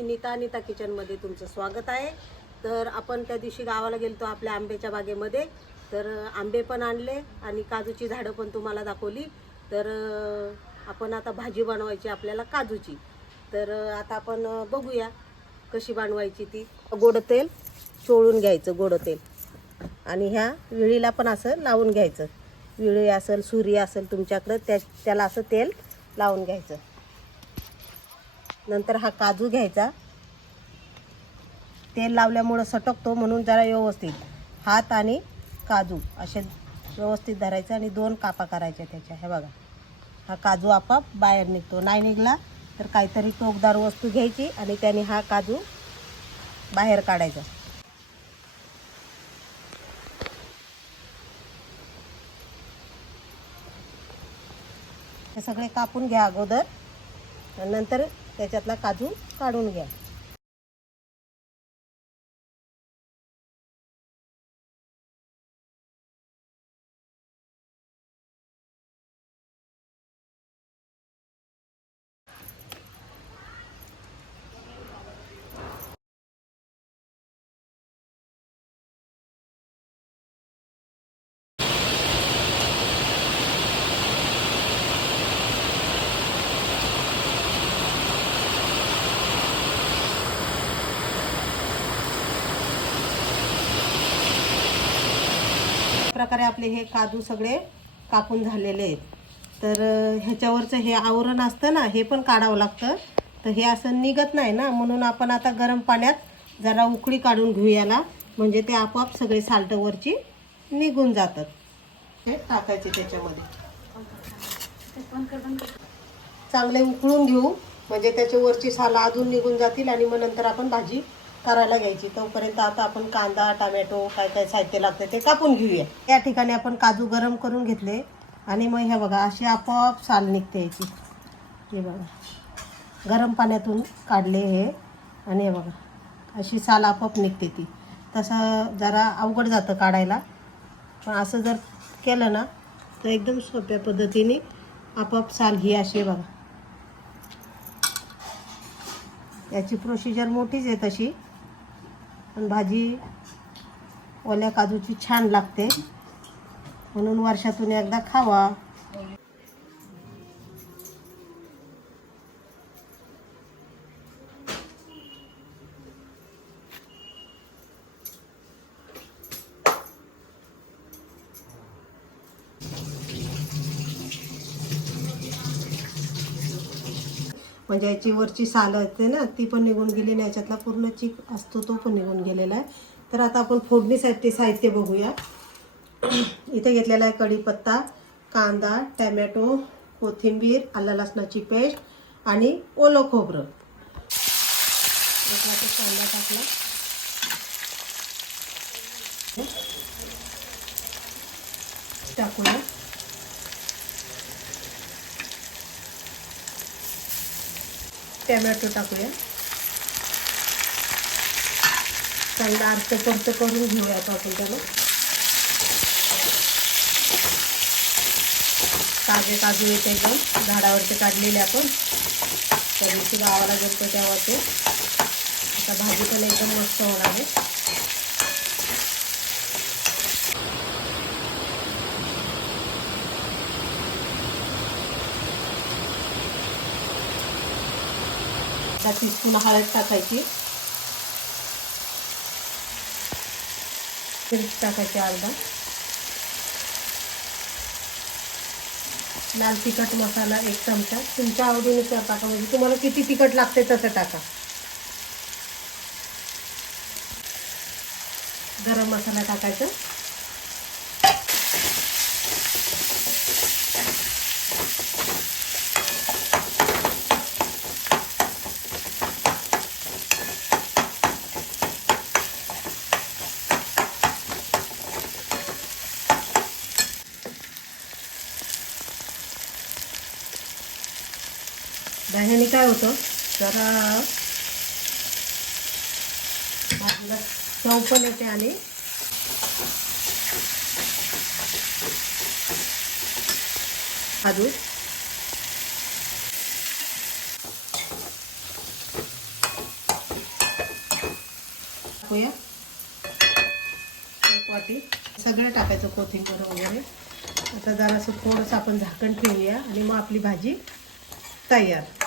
मी नीता नीता किचनमध्ये तुमचं स्वागत आहे. तर आपण त्या दिवशी गावाला गेलतो आपल्या आंब्याच्या बागेमध्ये. तर आंबे पण आणले आणि काजूची झाडं पण तुम्हाला दाखवली. तर आपण आता भाजी बनवायची आपल्याला काजूची. तर आता आपण बघूया कशी बनवायची ती. गोड तेल चोळून घ्यायचं गोड तेल. आणि ह्या विळीला पण असं लावून घ्यायचं. विळी असेल सुरी असेल तुमच्याकडं त्या त्याला असं तेल लावून घ्यायचं. नंतर हा काजू घ्यायचा. तेल लावल्यामुळं सटकतो म्हणून जरा व्यवस्थित. हात आणि काजू असे व्यवस्थित धरायचं आणि दोन कापा करायच्या त्याच्या. हे बघा. हा काजू आपाप बाहेर निघतो. नाही निघला तर काहीतरी टोकदार वस्तू घ्यायची आणि त्याने हा काजू बाहेर काढायचा. हे सगळे कापून घ्या अगोदर. नंतर त्याच्यातला काजू काढून घ्या. प्रकारे आपले हे काजू सगळे कापून झालेले आहेत. तर ह्याच्यावरचं हे आवरण असतं ना हे पण काढावं लागतं. तर हे असं निघत नाही ना म्हणून आपण आता गरम पाण्यात जरा उकळी काढून घेऊ याला. म्हणजे ते आपोआप सगळे साल्टवरची निघून जातात. हे टाकायचे त्याच्यामध्ये. चांगले उकळून घेऊ. म्हणजे त्याच्यावरची वरची अजून निघून जातील आणि मग नंतर आपण भाजी करायला घ्यायची. तोपर्यंत आता आपण कांदा टमॅटो काय काय साहित्य लागतं ते कापून घेऊया. या ठिकाणी आपण काजू गरम करून घेतले. आणि मग हे बघा अशी आपोआप साल निघते याची. हे बघा. गरम पाण्यातून काढले हे. आणि हे बघा अशी साल आपोआप निघते ती. तसं जरा अवघड जातं काढायला. पण असं जर केलं ना तर एकदम सोप्या पद्धतीने आपोआप साल ही अशी आहे बघा. याची प्रोसिजर मोठीच आहे तशी. पण भाजी ओल्या काजूची छान लागते. म्हणून वर्षातून एकदा खावा. म्हणजे याची वरची साल असते ना ती पण निघून गेली आणि याच्यातला पूर्ण चिक असतो तो पण निघून गेलेला आहे. तर आता आपण फोडणीसाठी साहित्य बघूया. इथे घेतलेला आहे कढीपत्ता कांदा टॅमॅटो कोथिंबीर आलं लसणाची पेस्ट आणि ओलं खोबरं. कांदा टाकला. टाकूया. टॅमॅटो टाकूया. चांगला अर्थ परत करून घेऊया आपण त्याला. ताजे काजू येत एकदम झाडावरचे काढलेले आपण. त्या दिवशी गावाला गेलो तेव्हा ते. आता भाजी पण एकदम मस्त होणार आहे. आता टीस्पून हळद टाकायची. मिरची टाकायची अर्धा. लाल तिखट मसाला एक चमचा. तुमच्या आवडीनुसार टाका. म्हणजे तुम्हाला किती तिखट लागते तसं टाका. गरम मसाला टाकायचा. ह्याने काय होतं? जरा आपलं चव पण येते आणि काजू टाकूया. एक वाटी सगळं टाकायचं कोथिंबीर वगैरे. आता जरासं थोडंसं आपण झाकण ठेवूया आणि मग आपली भाजी तयार.